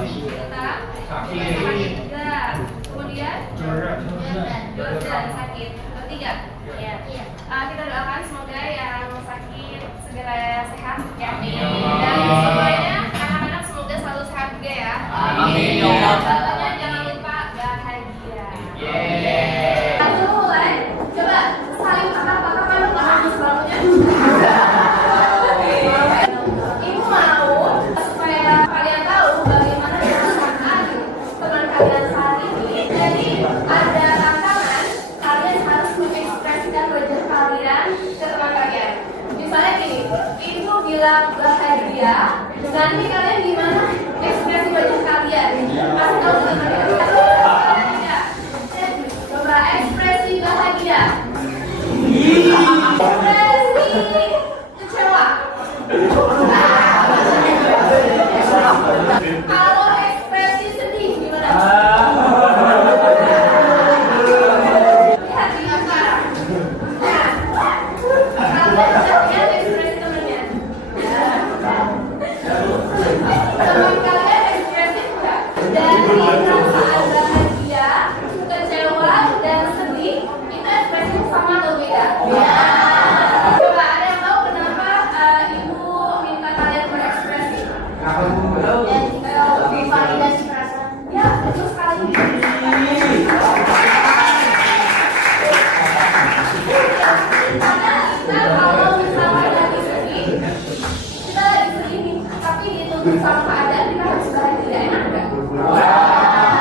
sakit juga. Kemudian Jordan sakit. Ketiga. Kita doakan semoga yang sakit segera sehat ya. Dan semuanya anak-anak semoga selalu sehat juga ya. Amin. Tentunya jangan lupa bahagia. Langsung mulai. Coba saling patah-patah kan bagus bangetnya. Ibu mau supaya kalian tahu bagaimana perasaan teman kalian saat ini. Jadi ada tantangan, kalian harus mengekspresikan wajah kalian ke teman kalian. Misalnya gini, ibu bilang bahagia, nanti kalian gimana ekspresi wajah kalian? Kasih tahu teman kalian. Coba ekspresi bahagia. Ekspresi kecewa. Kalau ekspresi sedih gimana? Lihat di sekarang. Kalian lihat ekspresi temannya. Teman kalian ekspresif enggak? Dari perasaan bahagia, kecewa, dan sedih, itu ekspresi sama atau beda? Coba ada yang tahu kenapa ibu minta kalian berekspresi? Validasi perasaan. Ya, betul sekali. Karena kita kalau misalnya lagi sedih, kita lagi sedih nih, tapi dituntut sama keadaan kita harus bahagia, enak nggak?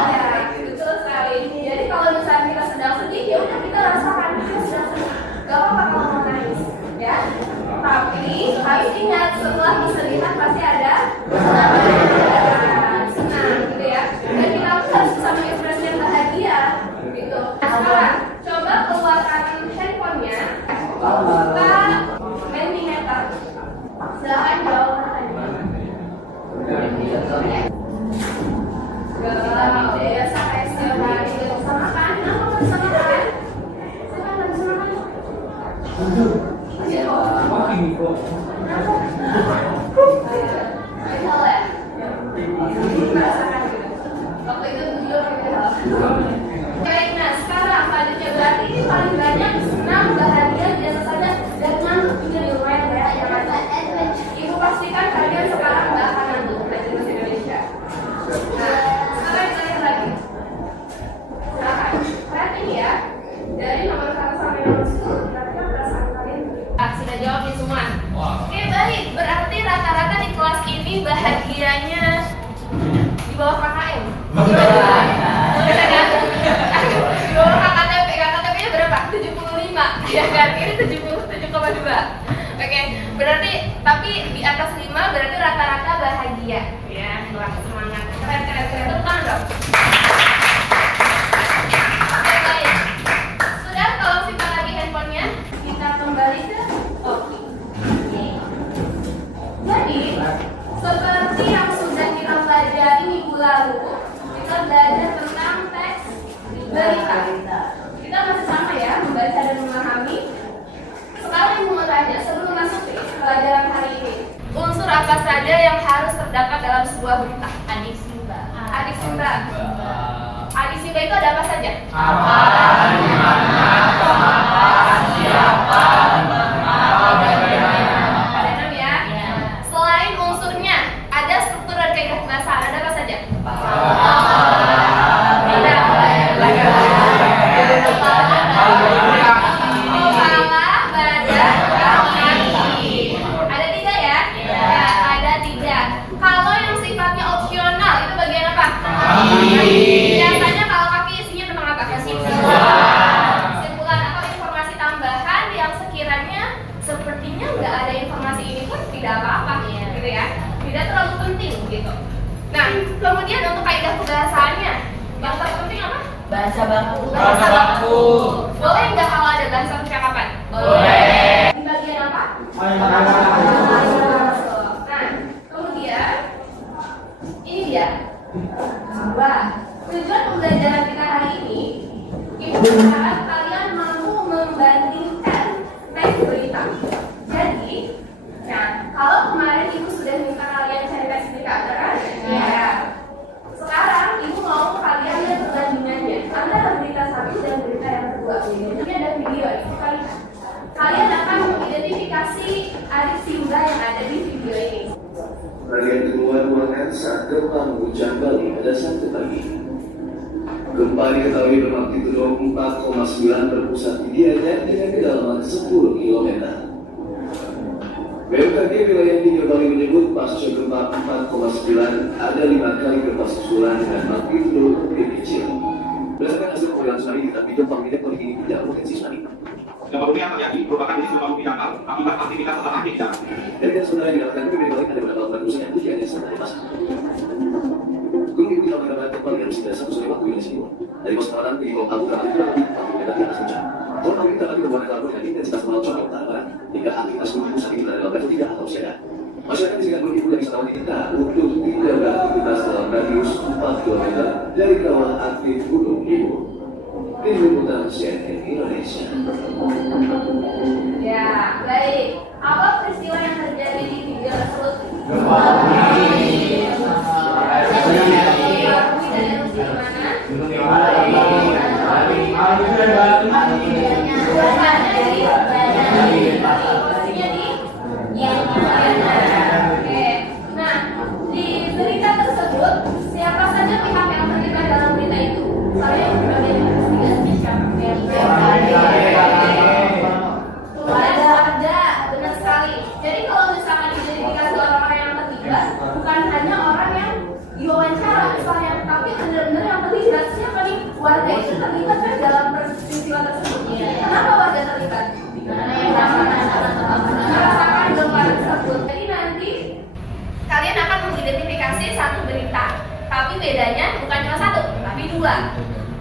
Ya, betul sekali. Jadi kalau misalnya kita sedang sedih, ya udah kita rasakan kita sedang sedih. Gak apa-apa kalau mau nangis, ya. Tapi harus ingat setelah kesedihan pasti ada senang, gitu ya. Dan kita harus bisa mengekspresikan bahagia, gitu. Nah, sekarang coba keluarkan handphonenya. Buka Mentimeter. Silahkan jawab pertanyaan. Gak biasa kayak setiap hari sama kan? Kenapa nggak bisa makan? Siapa nggak bisa makan? Hal ya? Merasakan gitu. Waktu itu tidur gitu. Baik, nah sekarang selanjutnya berarti ini paling banyak senang, bahagia, biasa saja, dan ngantuk juga di rumah ya. Jangan ibu pastikan kalian sekarang nggak akan ngantuk belajar bahasa Indonesia. Nah, sekarang yang terakhir lagi. Silakan, perhatiin ya. Dari nomor 1 sampai nomor 10, kira-kira perasaan kalian? Sudah jawab nih semua. Oke, baik. Berarti rata-rata di kelas ini bahagianya di bawah KKM. Di bawah KKTP. KKTP-nya berapa? 75. Ya kan? Ini 77,2. Oke, berarti tapi di atas 5 berarti rata-rata bahagia. Ya, wah semangat. Keren. Tepuk tangan dong. Oke, baik. Sudah, tolong simpan lagi handphonenya. Kita kembali ke topik. Jadi, seperti yang sudah kita pelajari minggu lalu, kita belajar tentang teks berita. Kita masih sama ya, membaca dan memahami. Sekarang ibu mau tanya, sebelum masuk ke pelajaran hari ini, unsur apa saja yang harus terdapat dalam sebuah berita? Adisimba. Adisimba itu ada apa saja? Apa, di mana, kapan, siapa, mengapa, bagaimana. Ada 6 ya? Selain unsurnya, ada struktur dan kaidah bahasa. Ada apa saja? Ada 3 ya? Ya, ada 3. Kalau yang sifatnya opsional itu bagian apa? Biasanya kalau kaki isinya tentang apa? Kesimpulan atau informasi tambahan yang sekiranya sepertinya nggak ada informasi ini pun tidak apa-apa, gitu ya. Tidak terlalu penting gitu. Nah, kemudian untuk kaidah kebahasaannya, yang terpenting apa? Bahasa baku. Bahasa baku. Boleh nggak kalau ada bahasa percakapan? Boleh. Di bagian apa? Nah, kemudian ini dia. Tujuan pembelajaran kita hari ini, ibu berharap kalian mampu membandingkan teks berita. Jadi, nah kalau kemarin ibu sudah minta kalian cari teks berita, kan? Ya. Pamu, Bali pada Sabtu pagi. Gempa diketahui bermagnitudo 4,9 berpusat di Gianyar dengan kedalaman 10 km. BMKG wilayah Tinju Bali menyebut pasca gempa 4,9 ada 5 kali gempa susulan dengan magnitudo lebih kecil. Berdasarkan hasil pemulihan tsunami tetapi gempa tektonik ini tidak berpotensi tsunami. Gempa bumi yang terjadi merupakan jenis gempa bumi dangkal akibat aktivitas tektonik di dalam. Dari yang sebenarnya didapatkan BMKG Bali ada beberapa letusan yang hujannya serta masa. Gunung itu telah mengalami tempat yang sudah 1 sore waktu Indonesia Timur. Dari pos kawanan di Pulau Abu Kurang lebih 40 meter di atas puncak. Tornado ini terjadi berwarna kalbu dengan intensitas menolak condong utara barat hingga aktivitas gunung pusat ini berada dalam level 3 atau siaga. Masyarakat di sekitar gunung itu dan wisatawan diminta untuk tidak beraktivitas dalam radius 4 km dari kawah aktif Gunung Ibu. Tim Liputan CNN Indonesia. Ya, baik. Apa peristiwa yang terjadi di video tersebut? Di berita tersebut, siapa saja pihak yang terlibat dalam berita itu? Saya sudah investigasi siapa ada, benar sekali. Jadi kalau misalkan identifikasi orang-orang yang terlibat, bukan hanya orang yang diwawancara misalnya, tapi benar-benar yang terlibat. Siapa nih? Warga itu terlibat kan dalam peristiwa tersebut. Kenapa warga terlibat? Merasakan gempa tersebut. Jadi nanti kalian akan mengidentifikasi satu berita, tapi bedanya bukan cuma satu, tapi dua.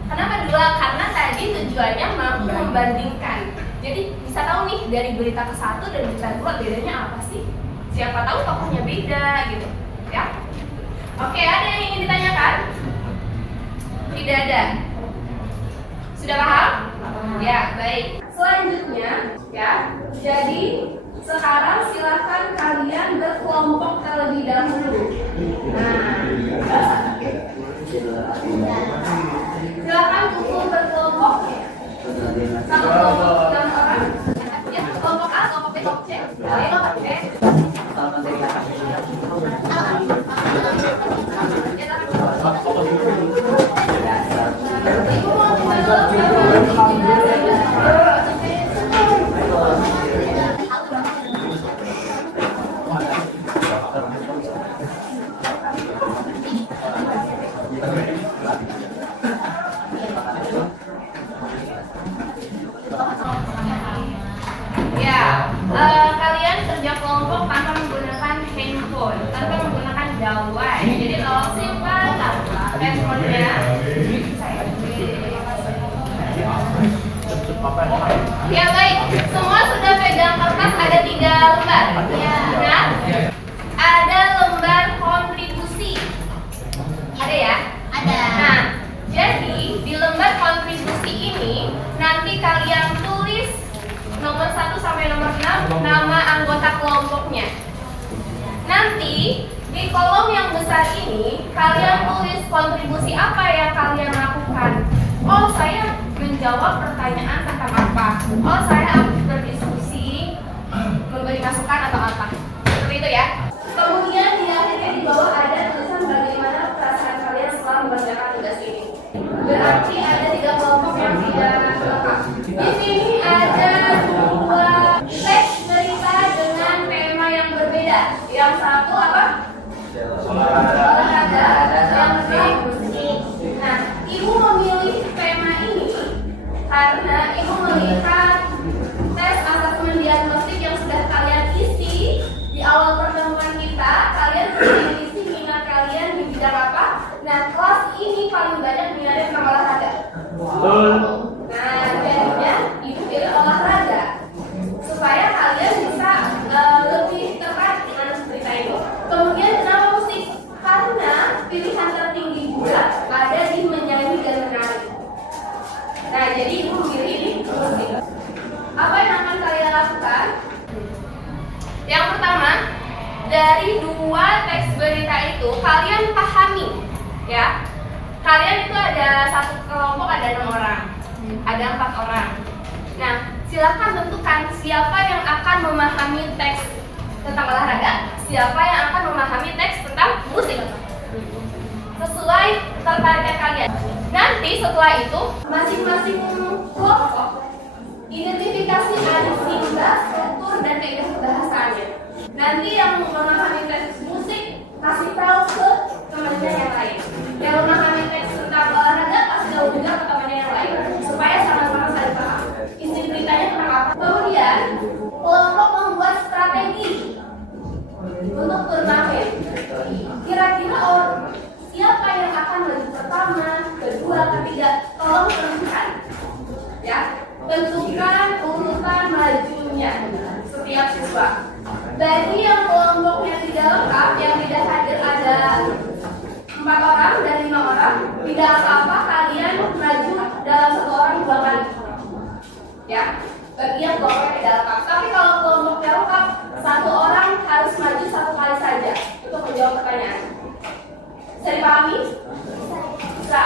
Kenapa dua? Karena tadi tujuannya mampu membandingkan. Jadi bisa tahu nih dari berita ke satu dan berita dua bedanya apa sih? Siapa tahu tokohnya beda gitu, ya? Oke, ada yang ingin ditanyakan? Tidak ada. Sudah paham? Ya, baik. Selanjutnya, ya. Jadi sekarang silakan kalian berkelompok terlebih dahulu. Silakan kumpul berkelompok. Satu kelompok 6 orang. Ya, kelompok A, kelompok B, kelompok C. Kelompok B. Ibu mau kalian kerja kelompok tanpa menggunakan handphone, tanpa menggunakan gawai. Jadi kalau simpan handphonenya. Ya baik, semua sudah pegang kertas, ada 3 lembar. Nah, ada lembar kontribusi. Ada ya? Ada. Nah, jadi di lembar kontribusi ini nanti kalian tulis nomor 1 sampai nomor 6 nama anggota kelompoknya. Nanti di kolom yang besar ini kalian tulis kontribusi apa yang kalian lakukan. Oh, saya menjawab pertanyaan tentang apa. Oh, saya aktif berdiskusi, memberi masukan atau apa. Seperti itu ya. Kemudian di akhirnya di bawah ada tulisan bagaimana perasaan kalian setelah mengerjakan tugas ini. Berarti ada 3 kelompok yang tidak lengkap. Di sini ada 2 teks berita dengan tema yang berbeda. Yang satu apa? Olahraga. Yang kedua musik. Nah, ibu memilih tema ini karena ibu melihat tes asesmen diagnostik yang sudah kalian isi di awal pertemuan kita. Kalian sudah mengisi minat kalian di bidang apa? Nah, kelas ini paling banyak minatnya tentang olahraga. Nah, jadinya ibu pilih olahraga supaya kalian bisa lebih tertarik dengan berita itu. Kemudian kenapa musik? Karena pilihan tertinggi juga ada di menyanyi dan menari. Nah, jadi ibu memilih ini musik. Apa yang akan kalian lakukan? Yang pertama, dari 2 teks berita itu kalian pahami, ya. Kalian itu ada satu kelompok ada 6 orang, ada 4 orang. Nah, silakan tentukan siapa yang akan memahami teks tentang olahraga, siapa yang akan memahami teks tentang musik. tertarikan kalian. Nanti setelah itu masing-masing kelompok identifikasi adiksi, struktur, dan kaidah bahasannya. Nanti yang memahami teks musik kasih tahu ke temannya yang lain. Yang memahami teks tentang olahraga kasih tahu juga ke temannya yang lain supaya sama-sama saling paham. Isi beritanya tentang apa? Kemudian kelompok membuat strategi untuk turnamen. Kira-kira siapa yang akan maju pertama, kedua, ketiga? Tolong tentukan, ya. Tentukan urutan majunya setiap siswa. Bagi yang kelompoknya tidak lengkap, yang tidak hadir ada 4 orang dan 5 orang, tidak apa-apa kalian maju dalam 1 orang 2 kali. Ya, bagi yang kelompoknya tidak lengkap. Tapi kalau kelompoknya lengkap, 1 orang harus maju 1 kali saja untuk menjawab pertanyaan. Bisa dipahami? Bisa.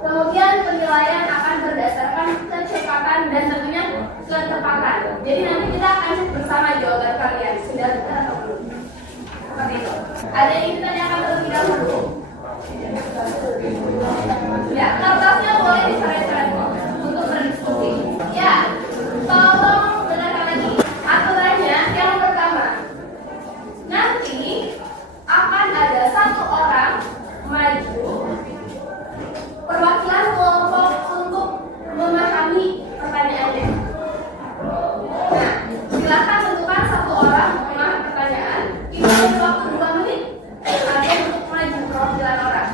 Kemudian penilaian akan berdasarkan kecepatan dan tentunya ketepatan. Jadi nanti kita akan cek bersama jawaban kalian sudah benar atau belum. Seperti itu. Ada yang ditanyakan terlebih dahulu? Ya, kertasnya boleh dicoret-coret untuk berdiskusi. Ya, tolong dengarkan lagi. Aturannya yang pertama, nanti akan ada 1 orang maju perwakilan kelompok untuk memahami pertanyaannya. Nah, silakan tentukan 1 orang memahami pertanyaan. Itu waktu 2 menit. Kalian untuk maju perwakilan orang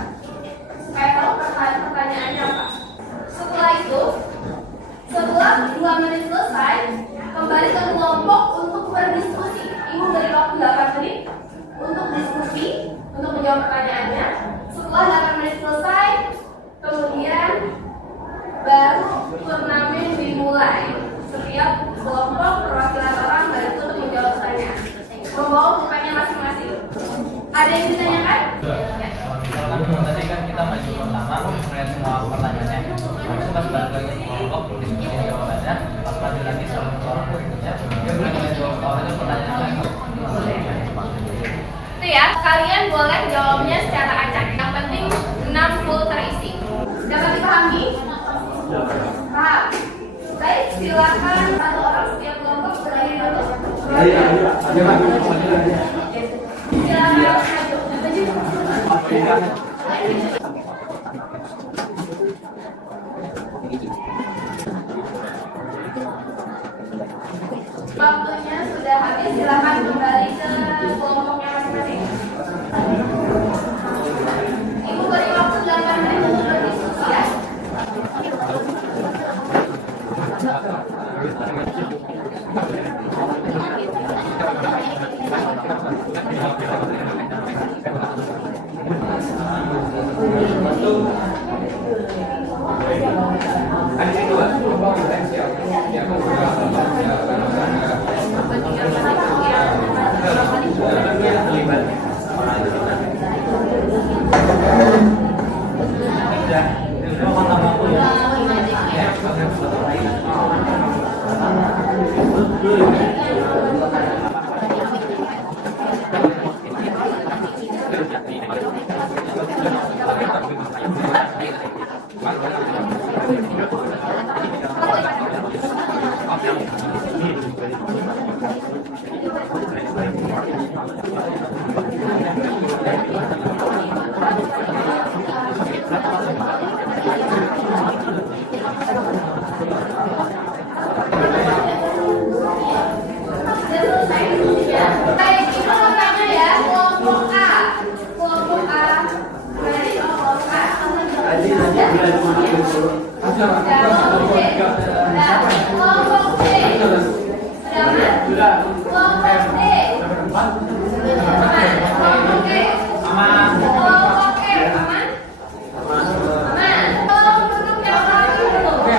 supaya tahu pertanyaannya apa. Setelah itu, setelah 2 menit selesai, kembali ke kelompok untuk berdiskusi. Ibu beri waktu 8 menit untuk diskusi, untuk menjawab pertanyaannya. Setelah 8 menit selesai, kemudian baru turnamen dimulai. Setiap kelompok perwakilan orang baru untuk menjawab pertanyaan, membawa bukannya masing-masing. Ada yang ditanyakan? Ya. Misalkan tadi kan kita maju pertama, melihat semua pertanyaannya. Lalu pas balik lagi ke kelompok, diskusi jawabannya. Pas balik lagi sama orang berikutnya, dia boleh jawab awalnya pertanyaannya. Itu ya, kalian boleh jawabnya secara acak. Yang penting 6 full terisi. Dapat dipahami? Paham? Baik, silakan 1 orang setiap kelompok berdiri dulu. Silakan maju. Waktunya sudah habis, silakan kembali ke kelompoknya masing-masing. Ibu beri waktu 8 menit untuk berdiskusi ya.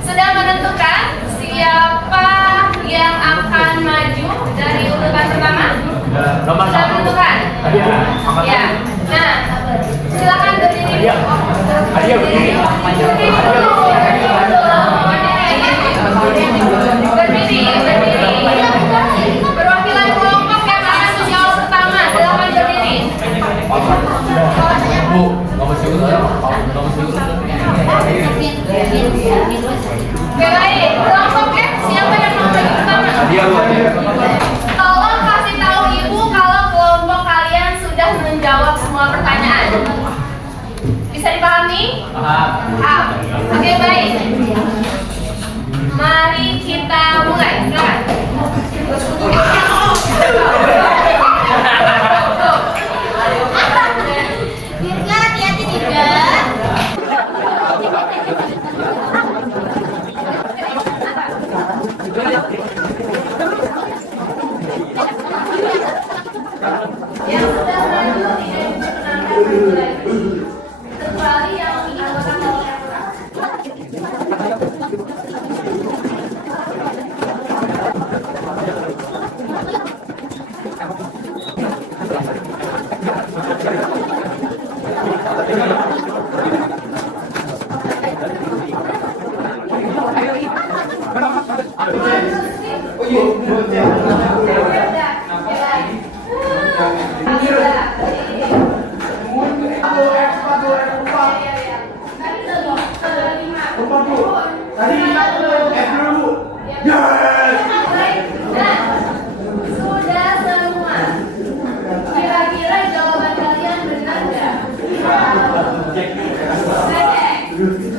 Sudah menentukan siapa yang akan maju dari urutan pertama? Sudah menentukan? Ya. Nah, silakan berdiri. Berdiri. Perwakilan kelompok yang akan menjawab pertama, silakan berdiri. Bu, Oke, baik. Kelompok F, siapa yang mau bagi pertama? Tolong kasih tahu ibu kalau kelompok kalian sudah menjawab semua pertanyaan. Bisa dipahami? Paham. Oke, baik. Mari kita mulai. Silakan. Dirga, hati-hati Dirga. Yang sudah maju tidak diperkenankan maju lagi. Kecuali yang mengingatkan hal yang kurang. Sudah semua. Kira-kira jawaban kalian benar nggak?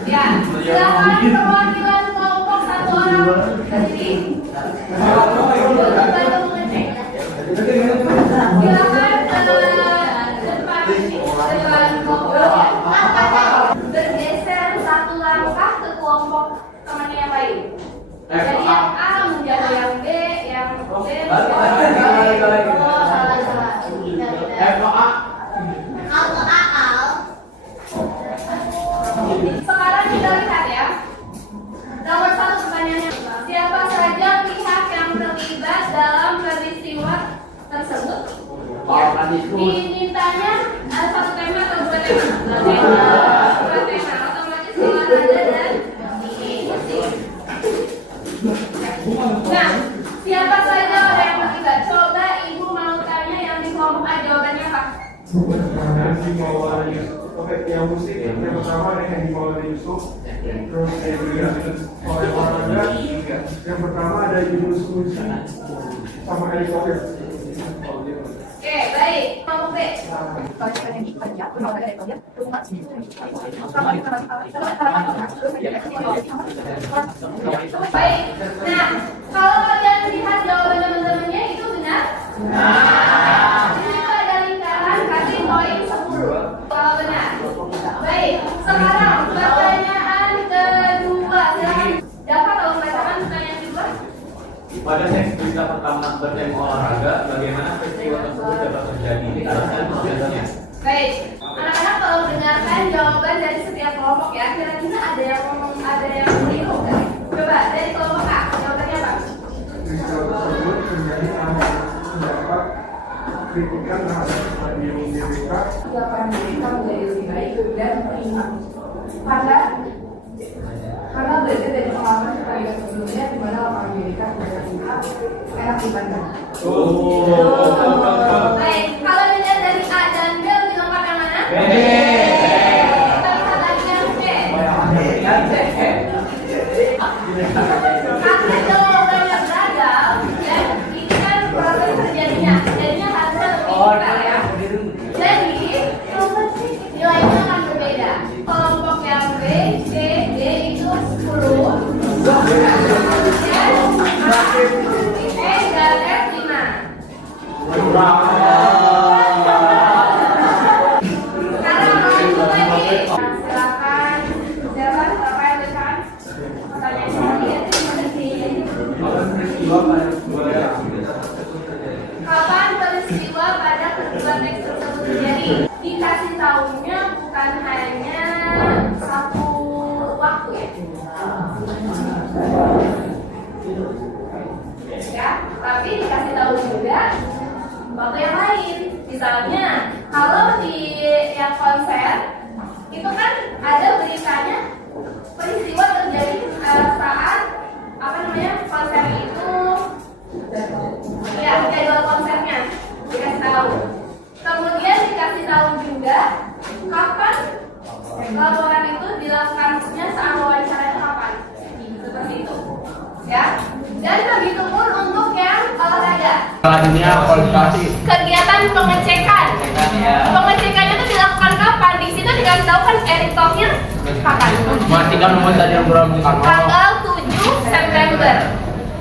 Ya, silakan perwakilan kelompok satu orang ke sini. Bantu mengecek. Silakan depan kelompok. Bergeser satu langkah ke kelompok temannya yang lain. Jadi yang A menjadi yang B, yang B menjadi Sekarang kita lihat ya. Nomor 1 pertanyaannya. Siapa saja pihak yang terlibat dalam peristiwa tersebut? Dimintanya ada satu tema atau dua tema? Dua tema. Otomatis olahraga dan musik. Nah, siapa saja orang yang terlibat? Coba ibu mau tanya yang di kelompok A jawabannya apa? Yang musik yang pertama ada yang dibawa dari Yusuf, terus yang kedua oleh olahraga, yang pertama ada Yunus Kunci sama Erick Thohir. Oke, baik. Kelompok B. Baik. Nah, kalau kalian lihat jawaban teman-temannya itu benar? Di situ ada lingkaran, kasih poin 10. Kalau benar. Baik. Sekarang pertanyaan kedua. Silakan. Dapat kalau bacakan pertanyaan kedua? Pada sesi berita pertama bertema olahraga, bagaimana peristiwa tersebut dapat terjadi? Alasan biasanya. Baik, anak-anak tolong dengarkan jawaban dari setiap kelompok ya. Kira-kira ada yang ngomong, ada yang keliru nggak? Coba dari kelompok A, jawabannya apa? Peristiwa tersebut terjadi karena mendapat kritikan terhadap stadion GBK. Silakan mereka menjadi lebih baik dan beriman. Karena belajar dari pengalaman pertandingan sebelumnya di mana lapangan GBK sudah kita enak dipandang. Baik, kalau dilihat dari A dan B lebih lengkap yang mana? B. Kita lihat lagi yang B. Karena jawabannya beragam, ya ini kan proses terjadinya. Jadinya harusnya lebih detail ya. Jadi, nilainya akan berbeda. Kelompok yang B, C, D itu 10. E, garet 5. kegiatannya kualifikasi. Kegiatan pengecekan. Pengecekannya itu dilakukan kapan? Di situ dikasih tahu kan Erick Thohir kapan? Memastikan nomor tadi program Soekarno. Tanggal 7 September.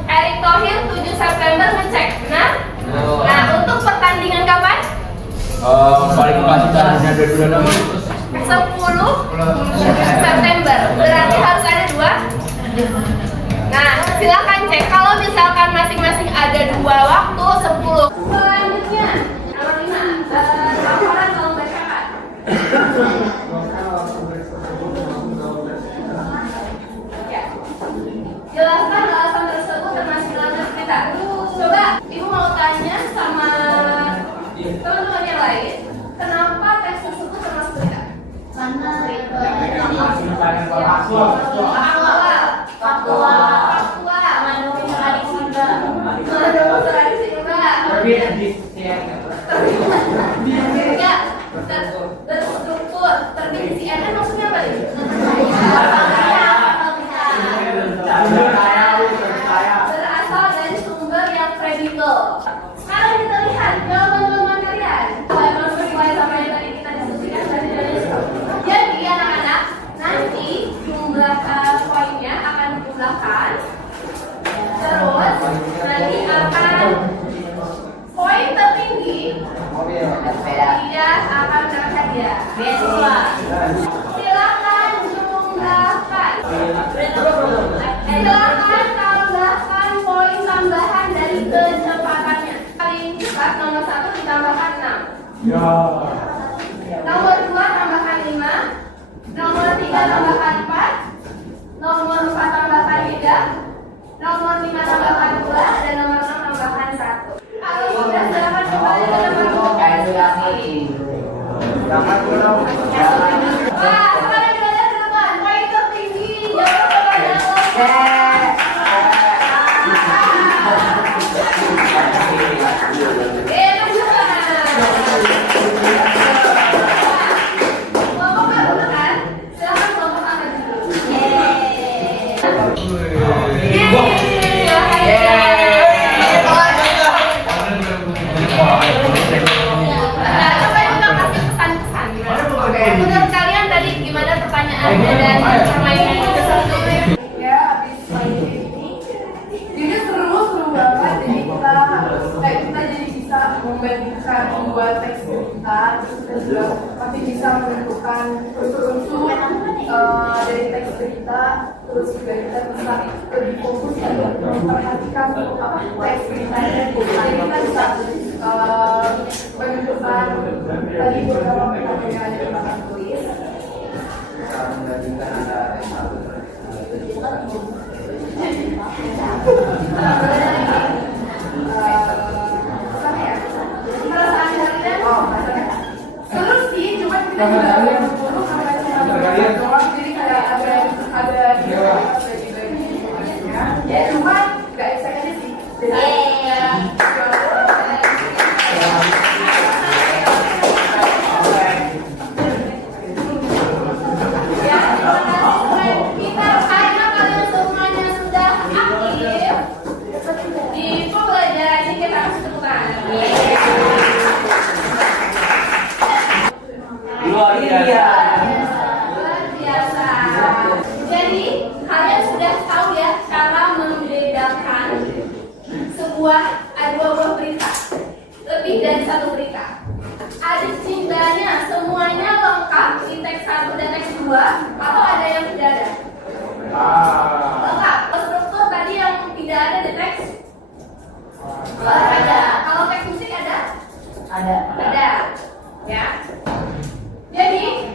Erick Thohir 7 September ngecek. Nah, untuk pertandingan kapan? Kualifikasi tandingnya ada 2 Agustus. 10 September. Berarti harus ada 2. Nah, silakan cek. Kalau misalkan masing-masing ada 2 waktu 10. Selanjutnya, nomor 5, laporan lomba cepat. Ya. Jelaskan alasan tersebut termasuk dalam tes berita. Coba, Ibu mau tanya sama teman-teman yang lain, kenapa tes tersebut termasuk berita? Karena Terstruktur, terbit CNN maksudnya apa ini? Berasal dari sumber yang kredibel. Sekarang kita lihat jawaban-jawaban kalian. Memang sesuai sama yang tadi kita diskusikan tadi dari jadi anak-anak, nanti jumlah poinnya akan dijumlahkan. Terus nanti akan poin tertinggi tidak akan mendapat hadiah. Silakan jumlahkan. Silakan tambahkan poin tambahan dari kecepatannya. Kali ini cepat nomor 1 ditambahkan 6. Ya. Nomor 2 tambahkan 5. Nomor 3 tambahkan 4. Nomor 4 tambahkan 3. Nomor 5 tambahkan 2 dan nomor 6 tambahkan 1. Kalau sudah silakan kembali ke nomor verifikasi. Wah, sekarang kita lihat ke depan. Poin tertinggi jawab kepada kelompok baru kan? Silakan kelompok angkat dulu. Nah, coba juga kasih pesan-pesan. Menurut kalian tadi gimana pertanyaannya dan permainan tersebut? Ya, habis main ini jadi seru banget. Jadi kita jadi bisa membandingkan membuat teks berita, terus kita juga masih bisa menentukan unsur-unsur dari teks berita, terus juga kita bisa lebih fokus dan memperhatikan teks beritanya. Jadi kita bisa menentukan tadi beberapa pertanyaan yang kita akan tulis. Terus sih, cuma kita juga ada 10 sampai 15 doang, jadi kayak ada ya, cuma nggak bisa aja sih. Kita karena kalian semuanya sudah aktif di pembelajaran ini, kita harus tepuk tangan. Luar biasa. Luar biasa. Jadi kalian sudah tahu ya cara membedakan dua buah berita, lebih dari satu berita. Ada tindanya semuanya lengkap di teks 1 dan teks 2 atau ada yang tidak ada? Lengkap. Struktur tadi yang tidak ada di teks ada. Kalau teks musik ada? Ada. Ya. Jadi,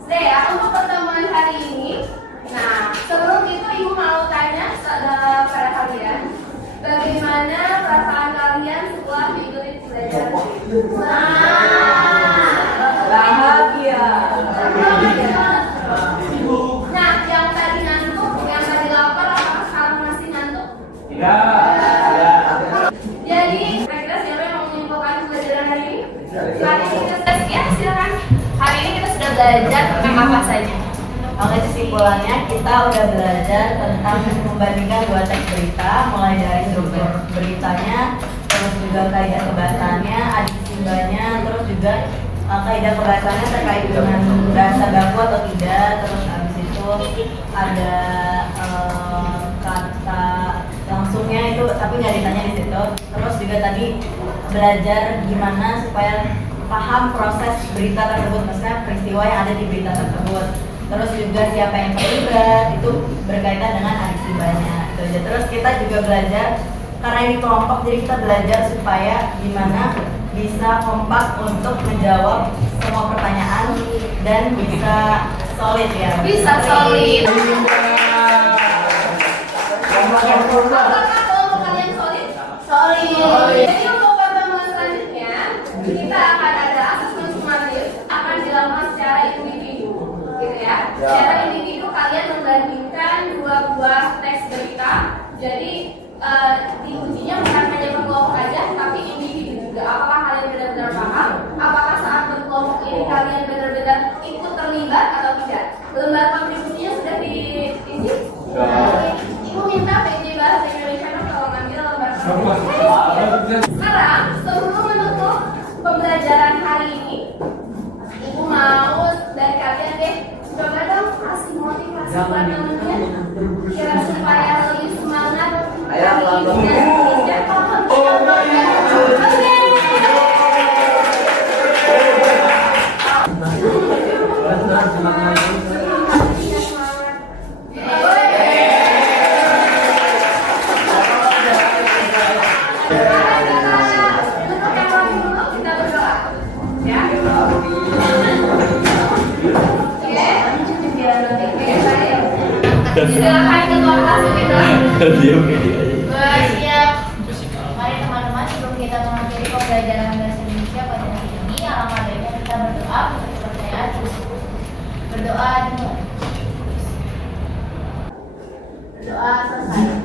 sudah ya, untuk pertemuan hari ini, nah, sebelum itu Ibu mau tanya pada kalian, bagaimana perasaan kalian setelah mengikuti pembelajaran? Bahagia. Nah, yang tadi ngantuk, yang tadi lapar, apakah sekarang masih ngantuk? Jadi, kira-kira siapa yang mau menyimpulkan pembelajaran hari ini? Hari ini kita ya, silakan. Hari ini kita sudah belajar tentang apa saja? Oke, kesimpulannya kita udah belajar tentang membandingkan dua teks berita, mulai dari struktur beritanya, terus juga kaidah kebahasaannya, adik simbanya, terus juga kaidah kebahasaannya terkait dengan bahasa baku atau tidak, terus habis itu ada kata langsungnya itu tapi nggak ditanya di situ. Terus juga tadi belajar gimana supaya paham proses berita tersebut, maksudnya peristiwa yang ada di berita tersebut. Terus juga siapa yang terlibat itu berkaitan dengan adik simbanya itu aja. Terus kita juga belajar karena ini kelompok, jadi kita belajar supaya gimana bisa kompak untuk menjawab semua pertanyaan dan bisa solid ya. Bisa solid. Apakah kelompok kalian solid? Solid. Jadi untuk pertemuan selanjutnya kita akan ada asesmen sumatif, akan dilakukan secara individu, gitu ya. Secara individu kalian membandingkan dua buah teks berita. Jadi diujinya bukan hanya berkelompok aja, tapi individu juga. Apakah kalian benar-benar paham? Apakah saat berkelompok ini kalian benar-benar ikut terlibat atau tidak? Lembar kontribusinya sudah diisi? Ibu minta PJ Bahasa Indonesia kalau ngambil lembar kontribusi. Sekarang sebelum menutup pembelajaran hari ini, Ibu mau dari kalian deh coba dong kasih motivasi buat teman-teman kira supaya lebih semangat. Silakan ketua kelas kita. Siap. Mari teman-teman, sebelum kita mengakhiri pembelajaran bahasa Indonesia pada hari ini, alangkah baiknya kita berdoa untuk kepercayaan. Berdoa selesai.